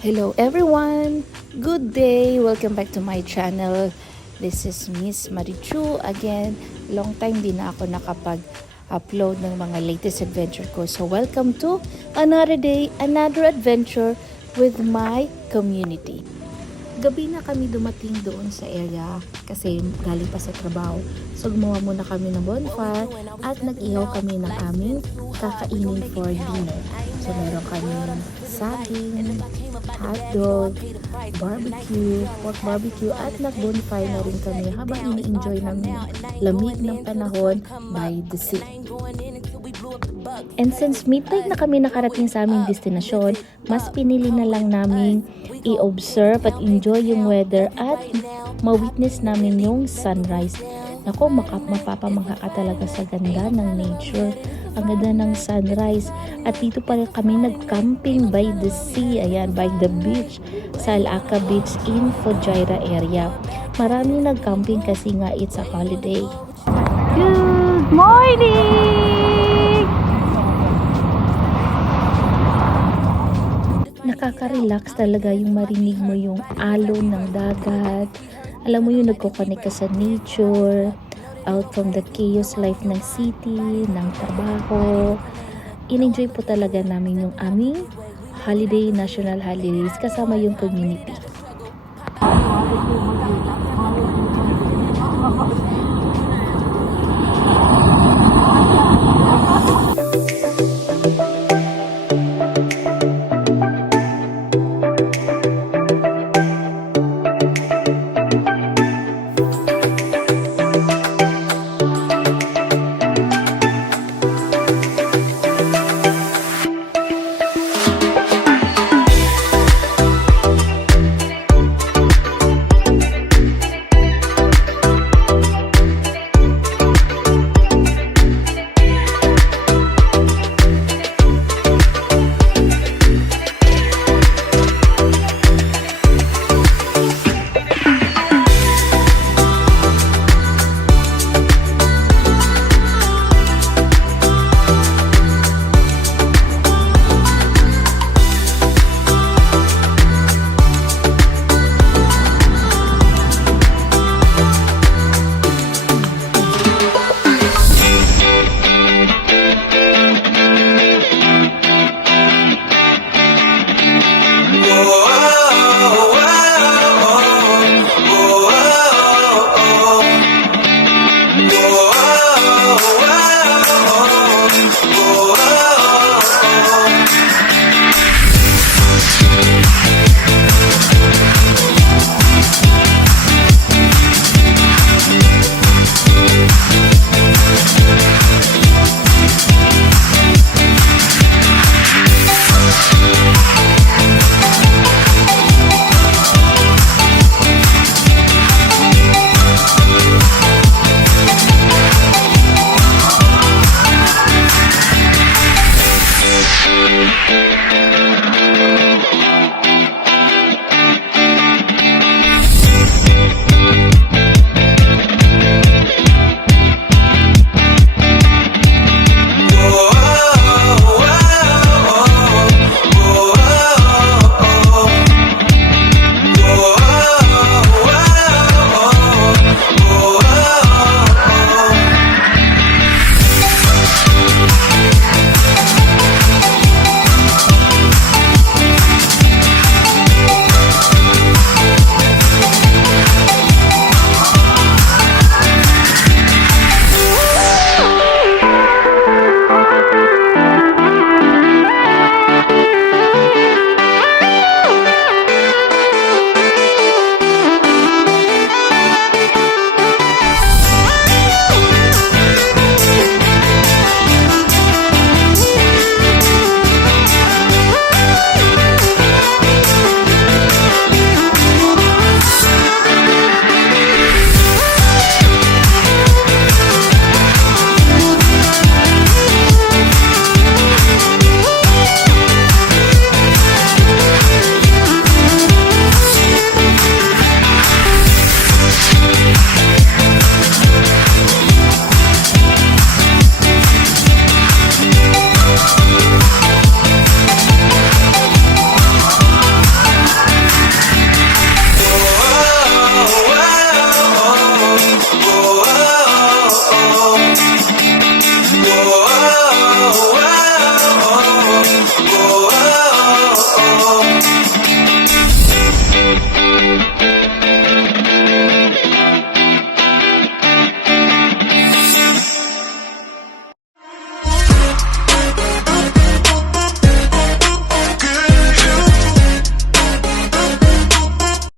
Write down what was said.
Hello everyone! Good day! Welcome back to my channel. This is Miss Marichu. Again, long time din na ako nakapag-upload ng mga latest adventure ko. So welcome to another day, another adventure with my community. Gabi na kami dumating doon sa area kasi galing pa sa trabaho. So gumawa muna kami ng bonfire at nag-ihaw kami ng aming kakainin for dinner. So meron kami saging, hotdog, barbecue, pork barbecue at nag-bonfire na rin kami habang ini-enjoy namin lamig ng panahon by the sea. And since midnight na kami nakarating sa aming destinasyon, mas pinili na lang namin i-observe at enjoy yung weather at ma-witness namin yung sunrise. Nako, mapapamangha ka talaga sa ganda ng nature. Ang ganda ng sunrise. At dito pa rin kami nag-camping by the sea. Ayan, by the beach. Sa Al-Aqab Beach in Fujairah area. Maraming nag-camping kasi nga it's a holiday. Good morning! Nakaka-relax talaga yung marinig mo yung alon ng dagat. Alam mo yung nagko-connect ka sa nature, out from the chaos life ng city, ng trabaho. In-enjoy po talaga namin yung aming holiday, national holidays kasama yung community.